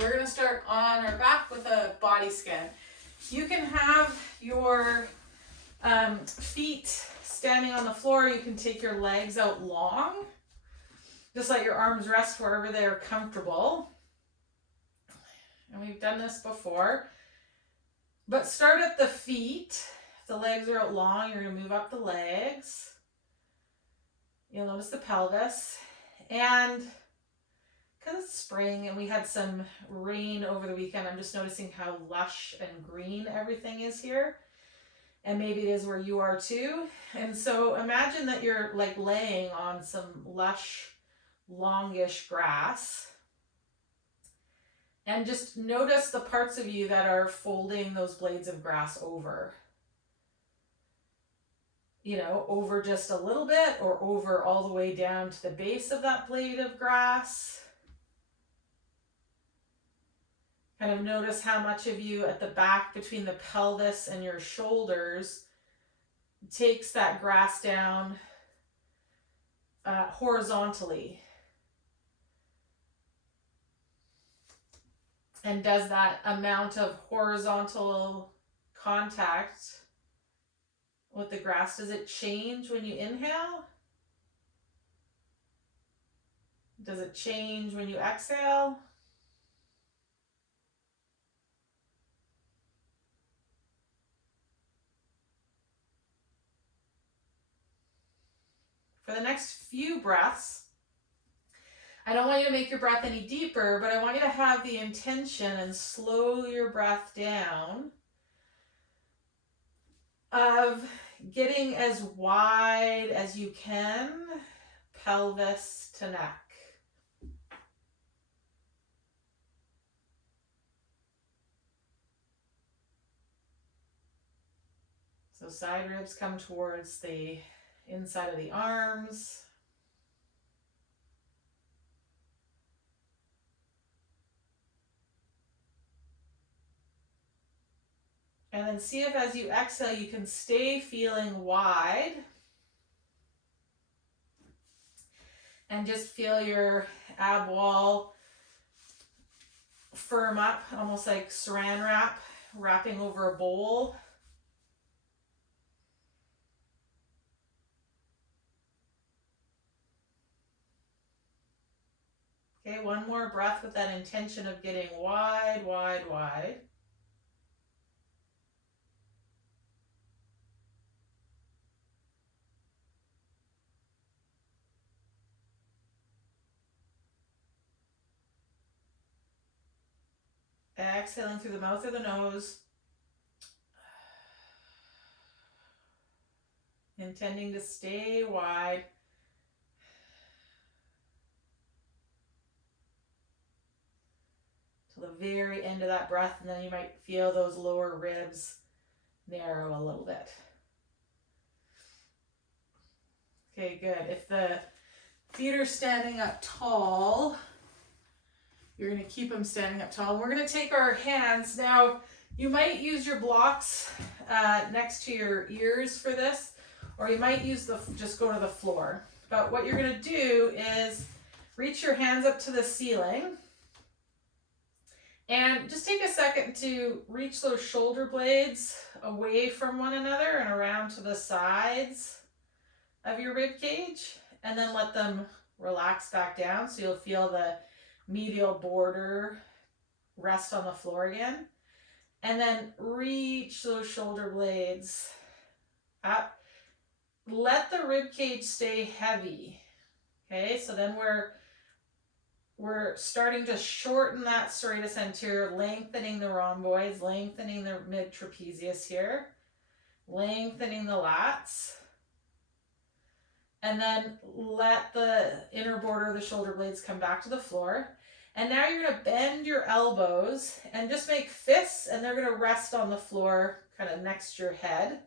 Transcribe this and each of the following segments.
we're going to start on our back with a body scan. You can have your feet standing on the floor. You can take your legs out long. Just let your arms rest wherever they're comfortable. And we've done this before. But start at the feet. If the legs are out long, you're going to move up the legs. You'll notice the pelvis. And because it's spring and we had some rain over the weekend, I'm just noticing how lush and green everything is here. And maybe it is where you are too. And so imagine that you're like laying on some lush, longish grass. And just notice the parts of you that are folding those blades of grass over. You know, over just a little bit or over all the way down to the base of that blade of grass. Kind of notice how much of you at the back between the pelvis and your shoulders takes that grass down horizontally. And does that amount of horizontal contact with the grass, does it change when you inhale? Does it change when you exhale? For the next few breaths, I don't want you to make your breath any deeper, but I want you to have the intention and slow your breath down of getting as wide as you can, pelvis to neck. So side ribs come towards the inside of the arms. And then see if as you exhale, you can stay feeling wide. And just feel your ab wall firm up, almost like saran wrap, wrapping over a bowl. Okay, one more breath with that intention of getting wide, wide, wide. Exhaling through the mouth or the nose. Intending to stay wide. Till the very end of that breath, and then you might feel those lower ribs narrow a little bit. Okay, good. If the feet are standing up tall, you're going to keep them standing up tall. And we're going to take our hands. Now, you might use your blocks next to your ears for this, or you might use just go to the floor. But what you're going to do is reach your hands up to the ceiling. And just take a second to reach those shoulder blades away from one another and around to the sides of your rib cage. And then let them relax back down so you'll feel the medial border rest on the floor again. And then reach those shoulder blades up. Let the rib cage stay heavy. Okay, so then we're starting to shorten that serratus anterior, lengthening the rhomboids, lengthening the mid trapezius here, lengthening the lats. And then let the inner border of the shoulder blades come back to the floor. And now you're going to bend your elbows and just make fists, and they're going to rest on the floor kind of next to your head.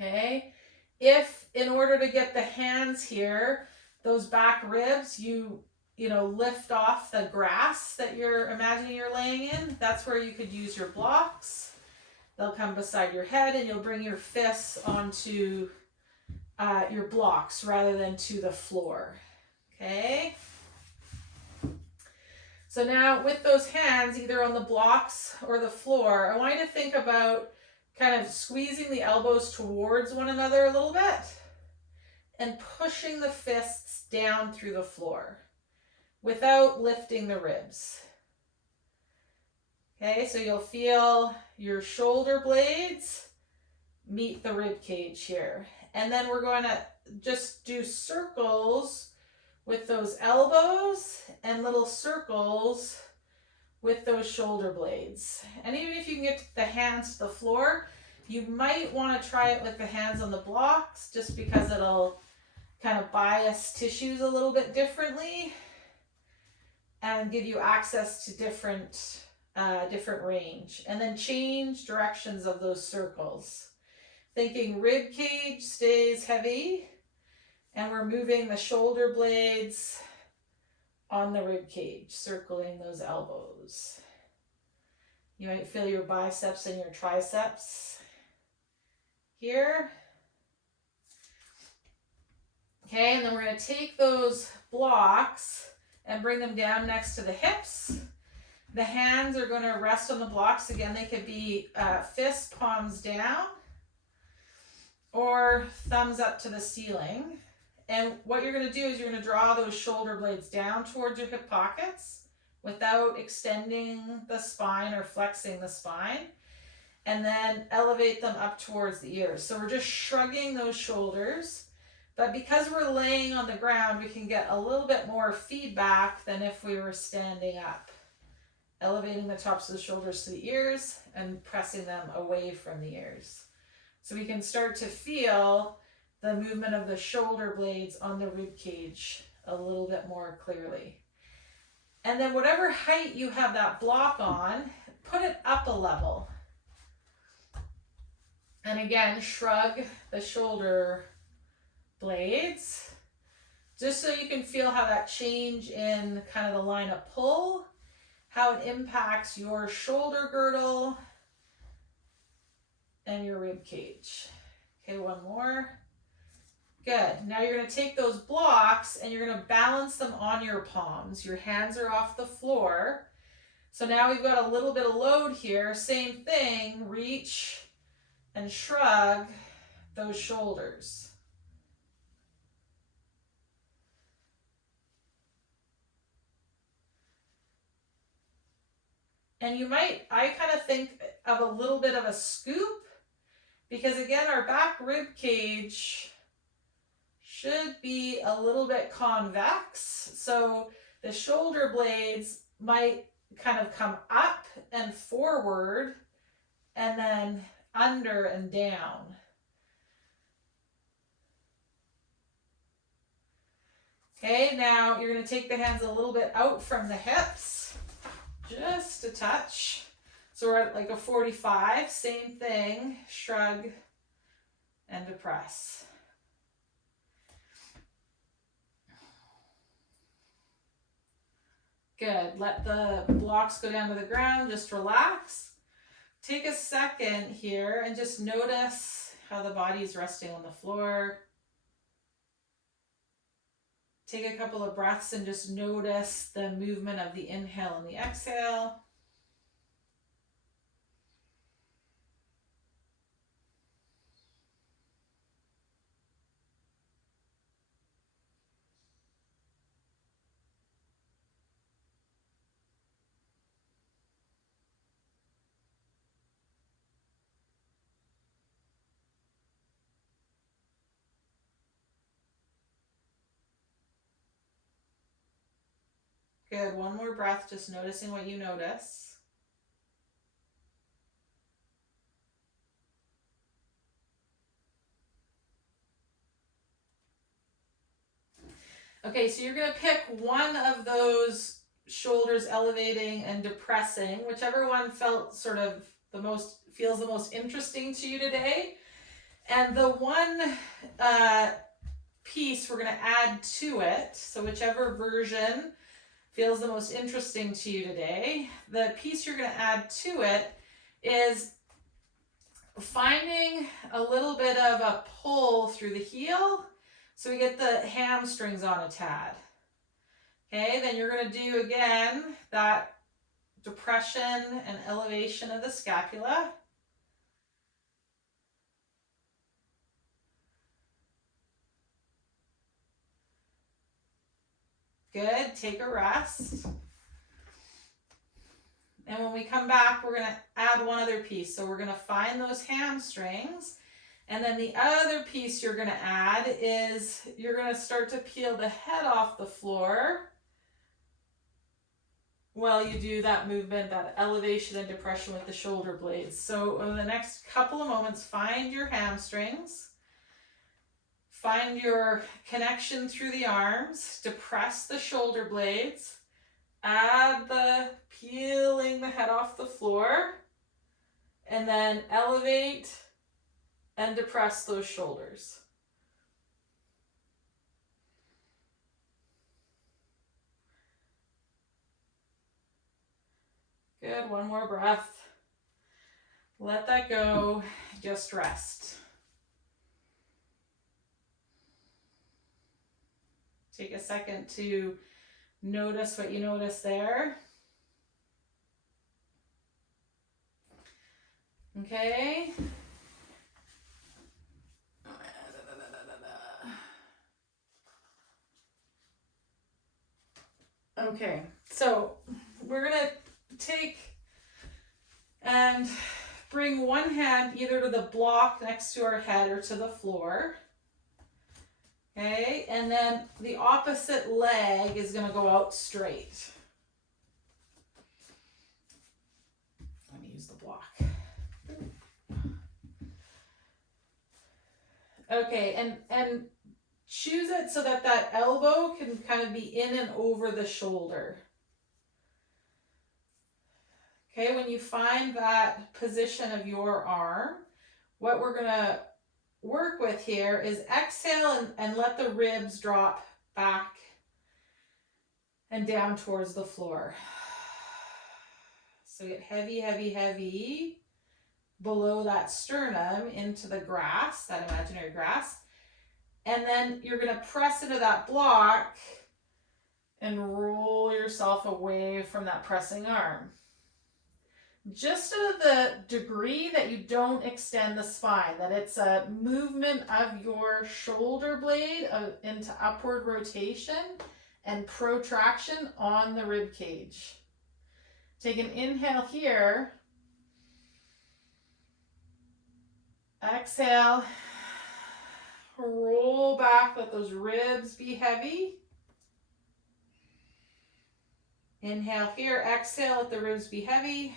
Okay. If in order to get the hands here, those back ribs, you lift off the grass that you're imagining you're laying in, that's where you could use your blocks. They'll come beside your head and you'll bring your fists onto your blocks rather than to the floor. Okay? So now with those hands, either on the blocks or the floor, I want you to think about kind of squeezing the elbows towards one another a little bit and pushing the fists down through the floor without lifting the ribs. Okay, so you'll feel your shoulder blades meet the rib cage here. And then we're going to just do circles with those elbows and little circles with those shoulder blades. And even if you can get the hands to the floor, you might want to try it with the hands on the blocks just because it'll kind of bias tissues a little bit differently and give you access to different range. And then change directions of those circles. Thinking rib cage stays heavy, and we're moving the shoulder blades on the rib cage, circling those elbows. You might feel your biceps and your triceps here. Okay, and then we're going to take those blocks and bring them down next to the hips. The hands are going to rest on the blocks. Again, they could be fist palms down or thumbs up to the ceiling. And what you're going to do is you're going to draw those shoulder blades down towards your hip pockets without extending the spine or flexing the spine, and then elevate them up towards the ears. So we're just shrugging those shoulders, but because we're laying on the ground, we can get a little bit more feedback than if we were standing up. Elevating the tops of the shoulders to the ears and pressing them away from the ears. So we can start to feel the movement of the shoulder blades on the rib cage a little bit more clearly. And then whatever height you have that block on, put it up a level. And again, shrug the shoulder blades, just so you can feel how that change in kind of the line of pull, how it impacts your shoulder girdle and your rib cage. Okay, one more. Good. Now you're going to take those blocks and you're going to balance them on your palms. Your hands are off the floor. So now we've got a little bit of load here. Same thing, reach and shrug those shoulders. And you might, I kind of think of a little bit of a scoop, because again, our back rib cage should be a little bit convex. So the shoulder blades might kind of come up and forward and then under and down. Okay, now you're going to take the hands a little bit out from the hips, just a touch. So we're at like a 45, same thing, shrug and depress. Good. Let the blocks go down to the ground. Just relax. Take a second here and just notice how the body is resting on the floor. Take a couple of breaths and just notice the movement of the inhale and the exhale. Good. One more breath, just noticing what you notice. Okay, so you're going to pick one of those shoulders elevating and depressing, whichever one felt sort of feels the most interesting to you today. And the one piece we're going to add to it, so whichever version feels the most interesting to you today, the piece you're going to add to it is finding a little bit of a pull through the heel so we get the hamstrings on a tad. Okay, then you're going to do again that depression and elevation of the scapula. Good, take a rest. And when we come back, we're going to add one other piece. So we're going to find those hamstrings. And then the other piece you're going to add is you're going to start to peel the head off the floor while you do that movement, that elevation and depression with the shoulder blades. So in the next couple of moments, find your hamstrings. Find your connection through the arms. Depress the shoulder blades. Add the peeling the head off the floor. And then elevate and depress those shoulders. Good, one more breath. Let that go, just rest. Take a second to notice what you notice there. Okay. Okay, so we're going to take and bring one hand either to the block next to our head or to the floor. Okay, and then the opposite leg is going to go out straight. Let me use the block. Okay, and choose it so that that elbow can kind of be in and over the shoulder. Okay, when you find that position of your arm, what we're going to work with here is exhale and let the ribs drop back and down towards the floor. So get heavy, heavy, heavy below that sternum into the grass, that imaginary grass. And then you're going to press into that block and roll yourself away from that pressing arm. Just to the degree that you don't extend the spine, that it's a movement of your shoulder blade into upward rotation and protraction on the rib cage. Take an inhale here. Exhale. Roll back, let those ribs be heavy. Inhale here, exhale, let the ribs be heavy.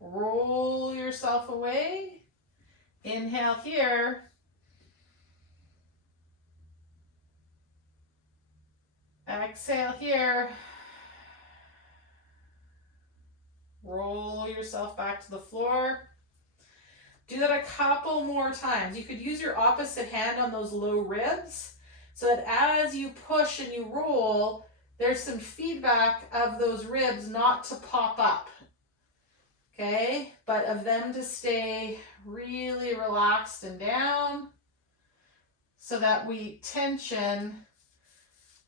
Roll yourself away. Inhale here. Exhale here. Roll yourself back to the floor. Do that a couple more times. You could use your opposite hand on those low ribs so that as you push and you roll, there's some feedback of those ribs not to pop up. Okay, but of them to stay really relaxed and down so that we tension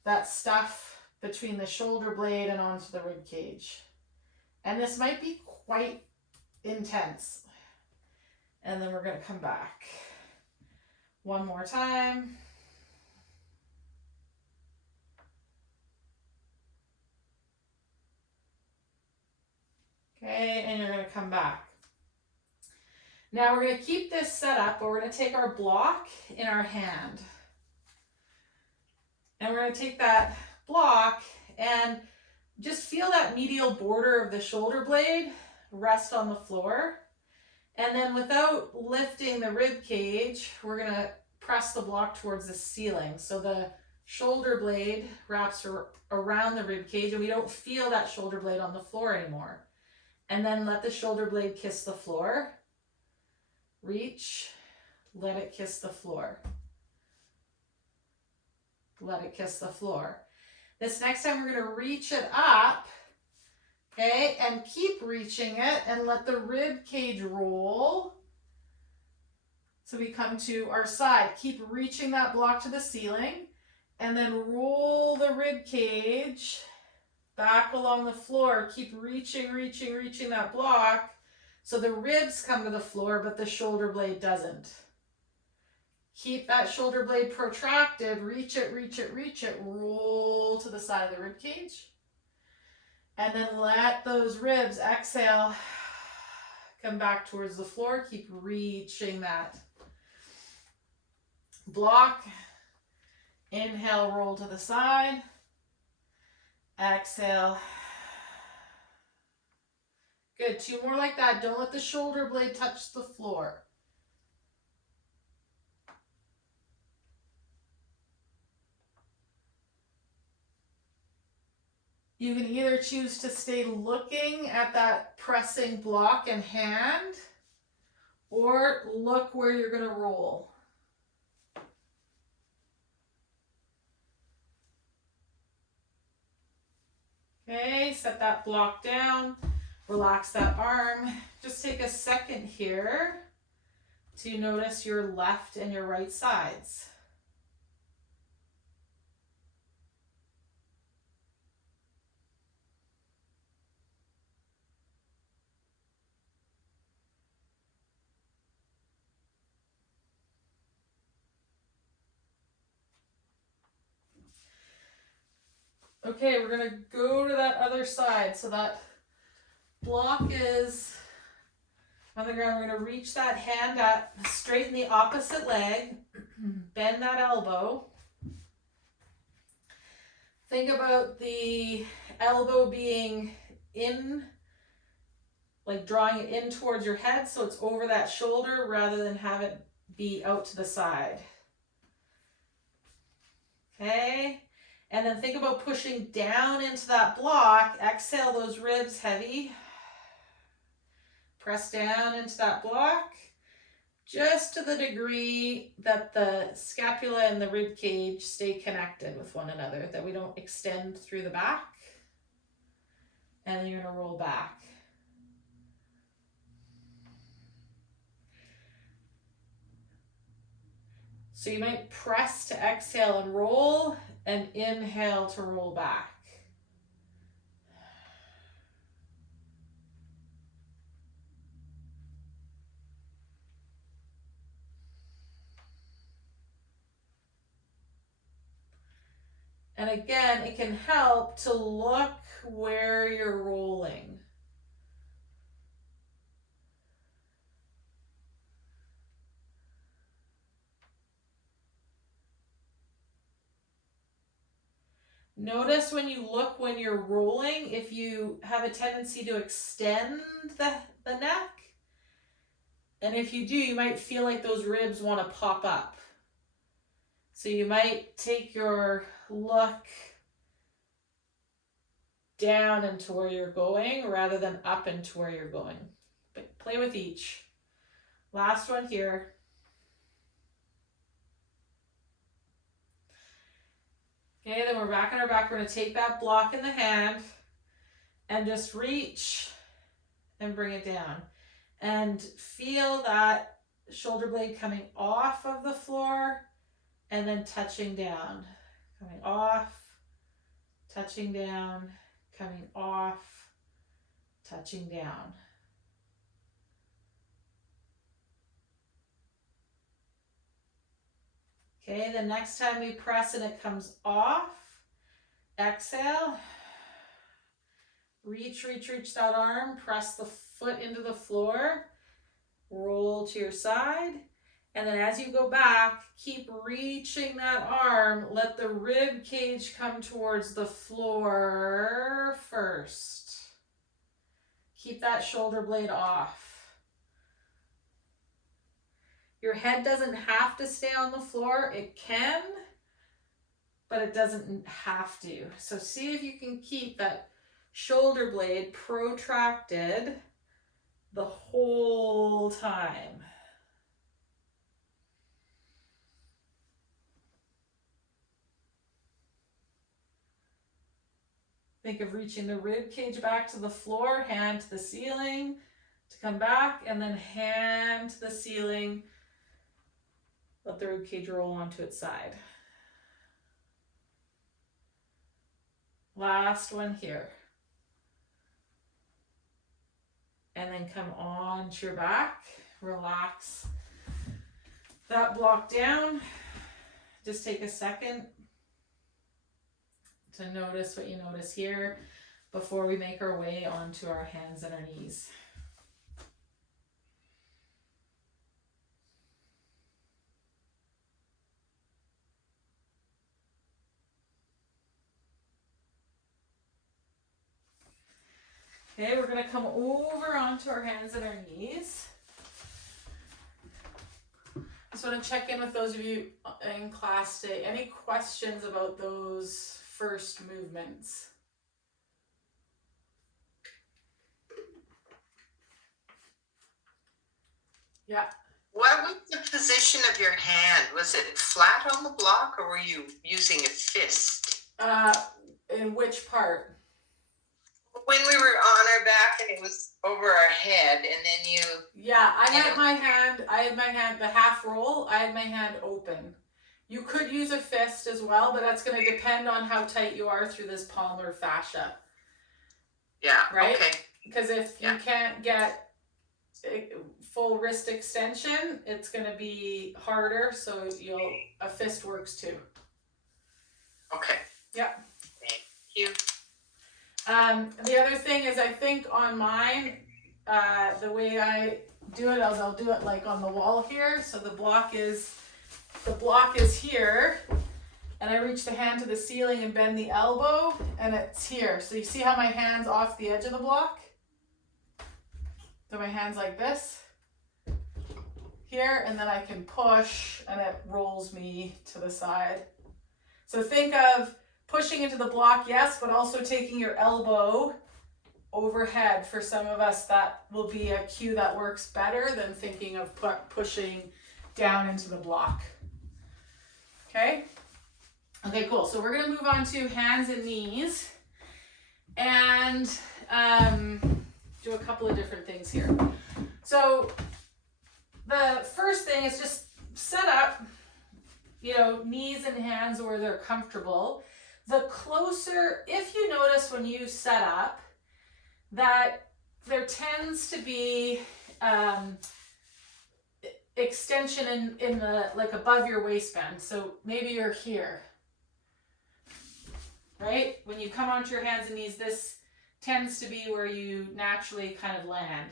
that stuff between the shoulder blade and onto the rib cage. And this might be quite intense. And then we're going to come back. One more time. Okay, and you're going to come back. Now we're going to keep this set up, but we're going to take our block in our hand. And we're going to take that block and just feel that medial border of the shoulder blade rest on the floor. And then without lifting the rib cage, we're going to press the block towards the ceiling. So the shoulder blade wraps around the rib cage and we don't feel that shoulder blade on the floor anymore. And then let the shoulder blade kiss the floor. Reach, let it kiss the floor. Let it kiss the floor. This next time we're going to reach it up, okay, and keep reaching it and let the rib cage roll. So we come to our side. Keep reaching that block to the ceiling. And then roll the rib cage back along the floor. Keep reaching that block so the ribs come to the floor, but the shoulder blade doesn't. Keep that shoulder blade protracted. Reach it. Roll to the side of the rib cage. And then let those ribs, exhale, come back towards the floor. Keep reaching that block. Inhale, roll to the side. Exhale. Good. 2 more like that. Don't let the shoulder blade touch the floor. You can either choose to stay looking at that pressing block and hand, or look where you're going to roll. Okay, set that block down, relax that arm. Just take a second here to notice your left and your right sides. Okay, we're going to go to that other side. So that block is on the ground. We're going to reach that hand up, straighten the opposite leg, bend that elbow. Think about the elbow being in, like drawing it in towards your head so it's over that shoulder rather than have it be out to the side. Okay? And then think about pushing down into that block. Exhale those ribs heavy. Press down into that block just to the degree that the scapula and the rib cage stay connected with one another, that we don't extend through the back. And then you're going to roll back. So you might press to exhale and roll, and inhale to roll back. And again, it can help to look where you're rolling. Notice when you look when you're rolling, if you have a tendency to extend the neck. And if you do, you might feel like those ribs want to pop up. So you might take your look down into where you're going rather than up into where you're going. But play with each. Last one here. Okay, then we're back on our back. We're going to take that block in the hand and just reach and bring it down. And feel that shoulder blade coming off of the floor and then touching down. Coming off, touching down, coming off, touching down. Okay, the next time we press and it comes off, exhale, reach that arm, press the foot into the floor, roll to your side, and then as you go back, keep reaching that arm, let the rib cage come towards the floor first. Keep that shoulder blade off. Your head doesn't have to stay on the floor. It can, but it doesn't have to. So see if you can keep that shoulder blade protracted the whole time. Think of reaching the rib cage back to the floor, hand to the ceiling to come back, and then hand to the ceiling. Let the rib cage roll onto its side. Last one here. And then come on to your back. Relax that block down. Just take a second to notice what you notice here before we make our way onto our hands and our knees. Okay, we're going to come over onto our hands and our knees. Just want to check in with those of you in class today. Any questions about those first movements? Yeah. What was the position of your hand? Was it flat on the block or were you using a fist? In which part? When we were on our back and it was over our head, and then you... Yeah, I had my hand, the half roll, I had my hand open. You could use a fist as well, but that's going to depend on how tight you are through this palmar fascia. Yeah, right? Okay. Because if you can't get full wrist extension, it's going to be harder, so a fist works too. Okay. Yep. Thank you. The other thing is, I think on mine, the way I do it is I'll do it like on the wall here. So the block is here, and I reach the hand to the ceiling and bend the elbow, and it's here. So you see how my hand's off the edge of the block? So my hand's like this here, and then I can push, and it rolls me to the side. So think of pushing into the block, yes, but also taking your elbow overhead. For some of us, that will be a cue that works better than thinking of pushing down into the block. Okay? Okay, cool. So we're going to move on to hands and knees and do a couple of different things here. So the first thing is just set up, knees and hands where they're comfortable. The closer, if you notice when you set up, that there tends to be extension in the, like above your waistband. So maybe you're here, right? When you come onto your hands and knees, this tends to be where you naturally kind of land.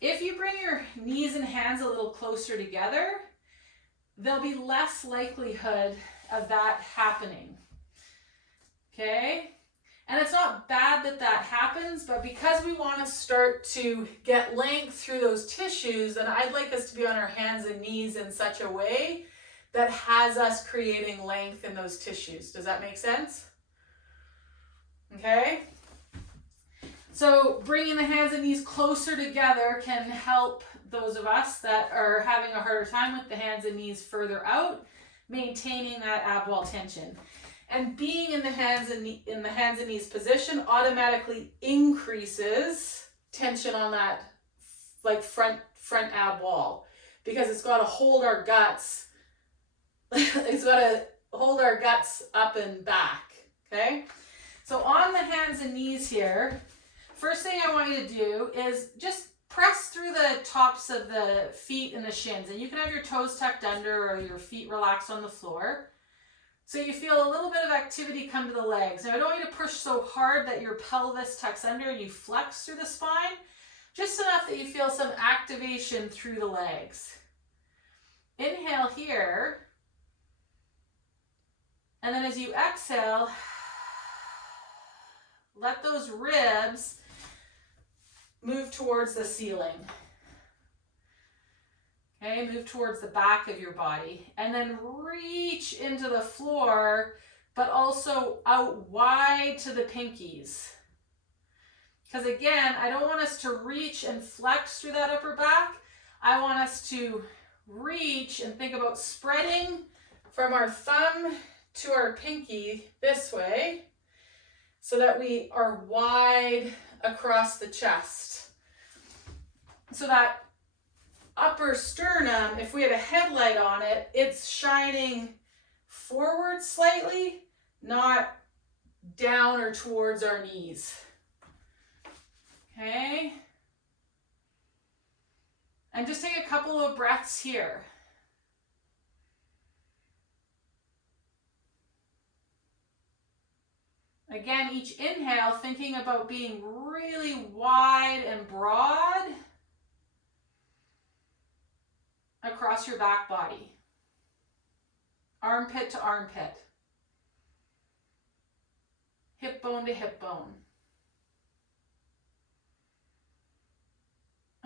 If you bring your knees and hands a little closer together, there'll be less likelihood of that happening. Okay? And it's not bad that that happens, but because we want to start to get length through those tissues, then I'd like us to be on our hands and knees in such a way that has us creating length in those tissues. Does that make sense? Okay? So bringing the hands and knees closer together can help those of us that are having a harder time with the hands and knees further out, maintaining that ab wall tension. And being in the hands and knees position automatically increases tension on that like front ab wall, because it's got to hold our guts. It's got to hold our guts up and back. Okay, so on the hands and knees here, first thing I want you to do is just press through the tops of the feet and the shins, and you can have your toes tucked under or your feet relaxed on the floor. So you feel a little bit of activity come to the legs. Now I don't want you to push so hard that your pelvis tucks under and you flex through the spine, just enough that you feel some activation through the legs. Inhale here, and then as you exhale, let those ribs move towards the ceiling. Okay, move towards the back of your body, and then reach into the floor, but also out wide to the pinkies. Because again, I don't want us to reach and flex through that upper back. I want us to reach and think about spreading from our thumb to our pinky this way, so that we are wide across the chest. So that upper sternum, if we had a headlight on it, it's shining forward slightly, not down or towards our knees. Okay. And just take a couple of breaths here. Again, each inhale, thinking about being really wide and broad across your back body. Armpit to armpit. Hip bone to hip bone.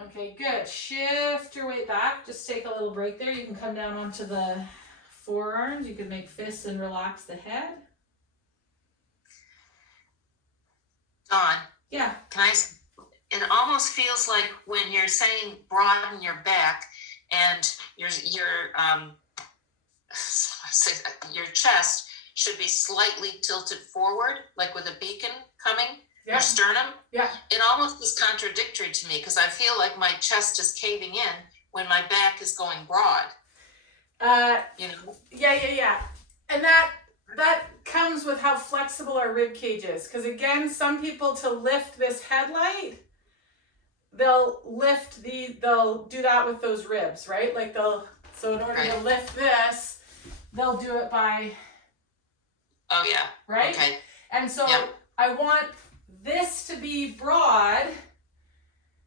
Okay, good. Shift your weight back. Just take a little break there. You can come down onto the forearms. You can make fists and relax the head. Dawn, Yeah. It almost feels like when you're saying broaden your back and your chest should be slightly tilted forward, like with a beacon coming, Yeah. your sternum. Yeah. It almost is contradictory to me because I feel like my chest is caving in when my back is going broad. You know? Yeah. And that comes with how flexible our rib cage is. Because again, some people, to lift this headlight, they'll do that with those ribs, right? Like so in order to lift this, they'll do it by. Oh yeah. Right? Okay. And so I want this to be broad,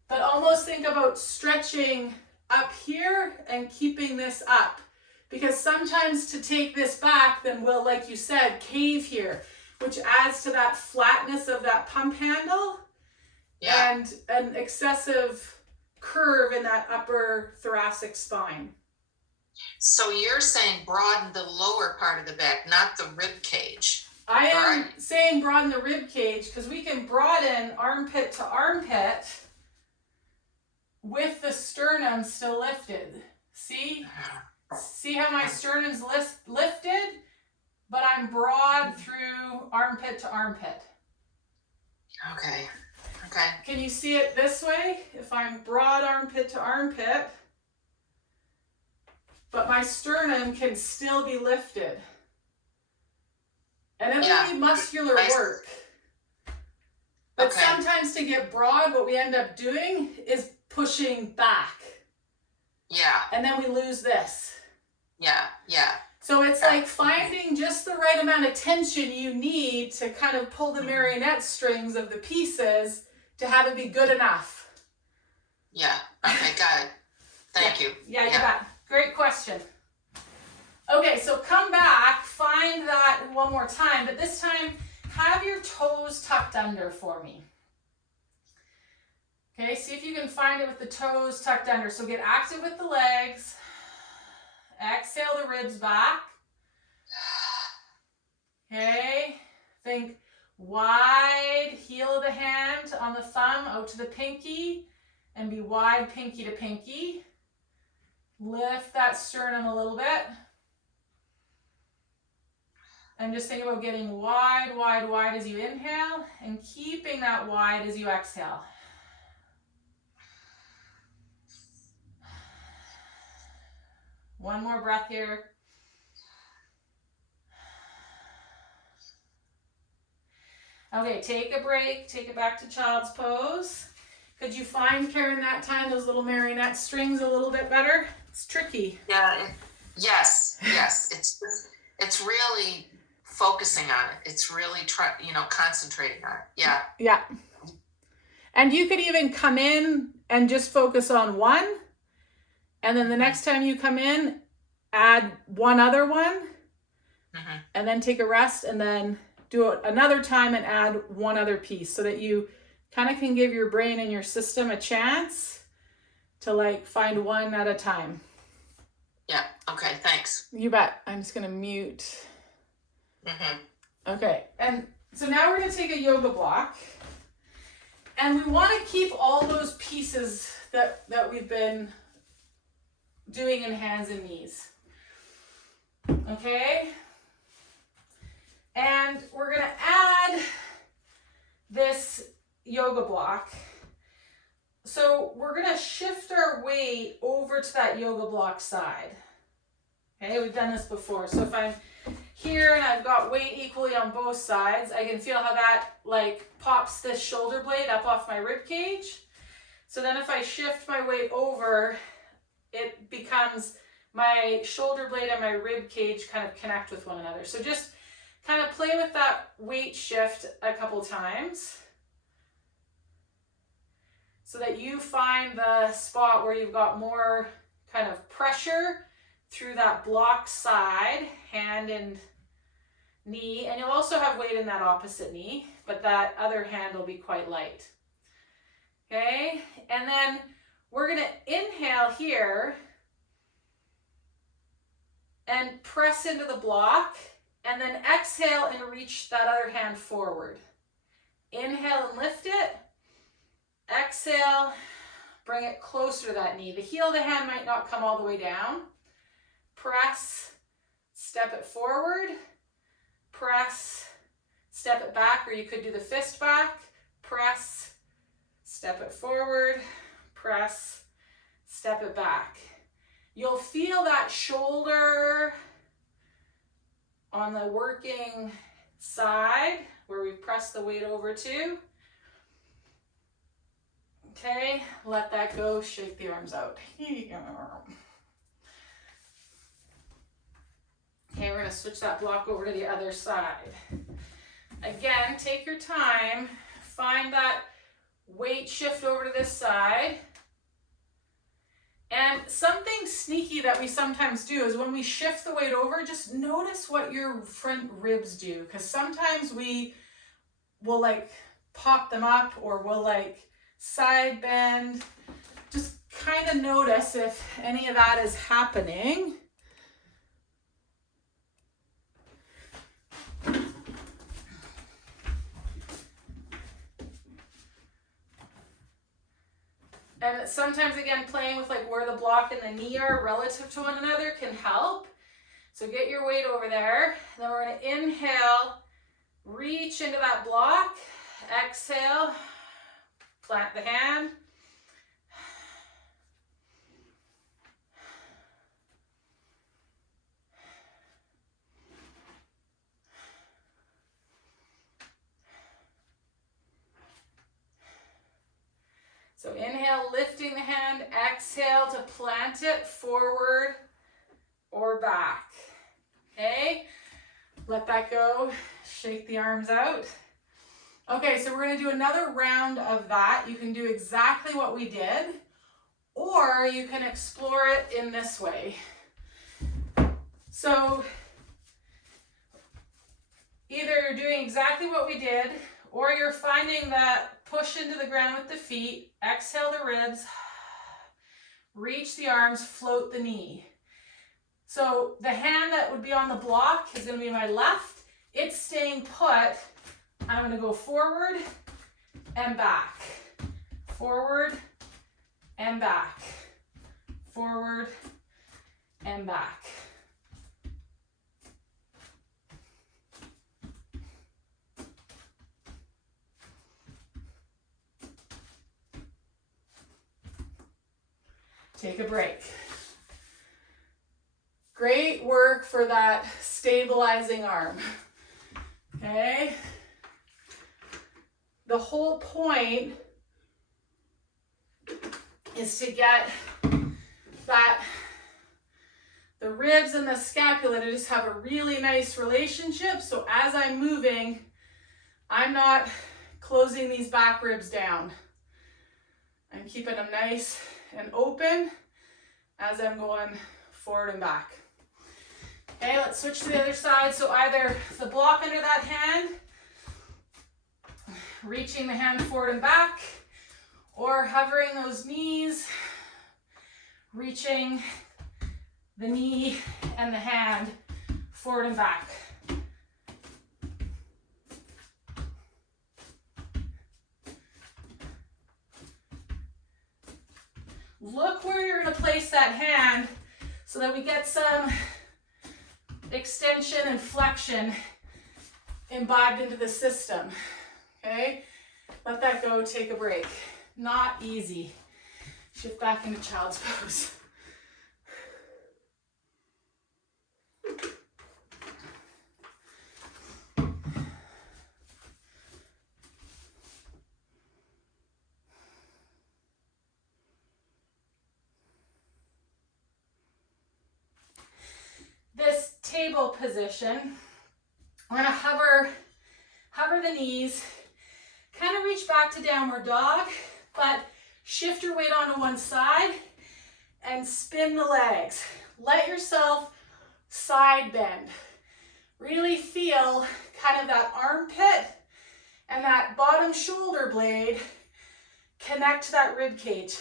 but almost think about stretching up here and keeping this up. Because sometimes to take this back, then we'll, like you said, cave here, which adds to that flatness of that pump handle and an excessive curve in that upper thoracic spine. So you're saying broaden the lower part of the back, not the rib cage. I am saying broaden the rib cage because we can broaden armpit to armpit with the sternum still lifted. See? See how my sternum's lifted, but I'm broad through armpit to armpit. Okay. Can you see it this way? If I'm broad armpit to armpit, but my sternum can still be lifted. And it'll be muscular work. But sometimes to get broad, what we end up doing is pushing back. Yeah. And then we lose this. Yeah. So it's like finding just the right amount of tension you need to kind of pull the marionette strings of the pieces to have it be good enough. Yeah. Okay, got it. Thank you. Yeah, you got. Great question. Okay, so come back, find that one more time, but this time have your toes tucked under for me. Okay, see if you can find it with the toes tucked under. So get active with the legs. Exhale the ribs back. Okay, think wide heel of the hand on the thumb out to the pinky and be wide pinky to pinky. Lift that sternum a little bit. And just think about getting wide as you inhale and keeping that wide as you exhale. One more breath here. Okay, take a break, take it back to child's pose. Could you find, Karen, that time those little marionette strings a little bit better? It's tricky. Yeah. Yes. It's really focusing on it. It's really concentrating on it. Yeah. Yeah. And you could even come in and just focus on one. And then the next time you come in, add one other one. Mm-hmm. And then take a rest and then do it another time and add one other piece so that you kind of can give your brain and your system a chance to find one at a time. Yeah. Okay. Thanks. You bet. I'm just going to mute. Mm-hmm. Okay. And so now we're going to take a yoga block. And we want to keep all those pieces that we've been doing in hands and knees. Okay? And we're going to add this yoga block. So we're going to shift our weight over to that yoga block side. Okay, we've done this before. So if I'm here and I've got weight equally on both sides, I can feel how that like pops this shoulder blade up off my rib cage. So then if I shift my weight over, it becomes my shoulder blade and my rib cage kind of connect with one another. So just kind of play with that weight shift a couple times so that you find the spot where you've got more kind of pressure through that blocked side, hand and knee, and you'll also have weight in that opposite knee, but that other hand will be quite light. Okay, and then we're gonna inhale here and press into the block, and then exhale and reach that other hand forward. Inhale and lift it. Exhale, bring it closer to that knee. The heel of the hand might not come all the way down. Press, step it forward, press, step it back, or you could do the fist back, press, step it forward, press, step it back. You'll feel that shoulder on the working side where we press the weight over to. Okay, let that go, shake the arms out. Okay, we're gonna switch that block over to the other side. Again, take your time, find that weight shift over to this side. And something sneaky that we sometimes do is when we shift the weight over, just notice what your front ribs do. Because sometimes we will like pop them up or we'll like side bend. Just kind of notice if any of that is happening. And sometimes, again, playing with like where the block and the knee are relative to one another can help. So get your weight over there. And then we're going to inhale, reach into that block. Exhale, plant the hand. So inhale, lifting the hand, exhale to plant it forward or back. Okay, let that go, shake the arms out. Okay, so we're gonna do another round of that. You can do exactly what we did, or you can explore it in this way. So either you're doing exactly what we did, or you're finding that push into the ground with the feet, exhale the ribs, reach the arms, float the knee. So the hand that would be on the block is going to be my left. It's staying put. I'm going to go forward and back, forward and back, forward and back. Take a break. Great work for that stabilizing arm. Okay? The whole point is to get that the ribs and the scapula to just have a really nice relationship. So as I'm moving, I'm not closing these back ribs down. I'm keeping them nice and open as I'm going forward and back. Okay, let's switch to the other side. So either the block under that hand, reaching the hand forward and back, or hovering those knees, reaching the knee and the hand forward and back. Look where you're going to place that hand so that we get some extension and flexion imbibed into the system. Okay, let that go, take a break. Not easy. Shift back into child's pose. table position. We're gonna hover the knees, kind of reach back to downward dog, but shift your weight onto one side and spin the legs. Let yourself side bend. Really feel kind of that armpit and that bottom shoulder blade connect to that rib cage.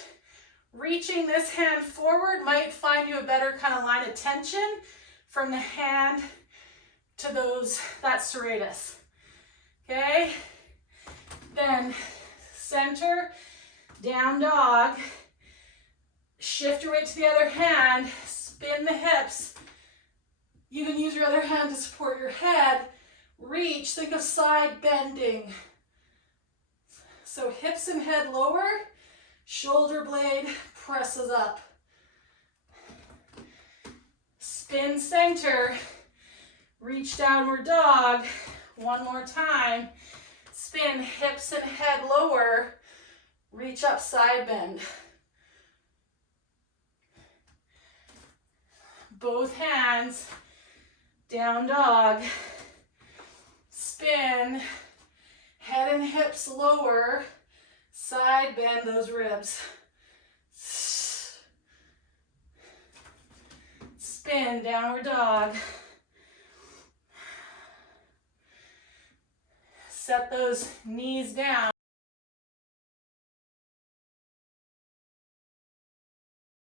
Reaching this hand forward might find you a better kind of line of tension from the hand to that serratus. Okay? Then center, down dog. Shift your weight to the other hand, spin the hips. You can use your other hand to support your head. Reach, think of side bending. So hips and head lower, shoulder blade presses up. Spin center, reach downward dog. One more time. Spin hips and head lower, reach up side bend. Both hands, down dog. Spin, head and hips lower, side bend those ribs. Spin, downward dog. Set those knees down.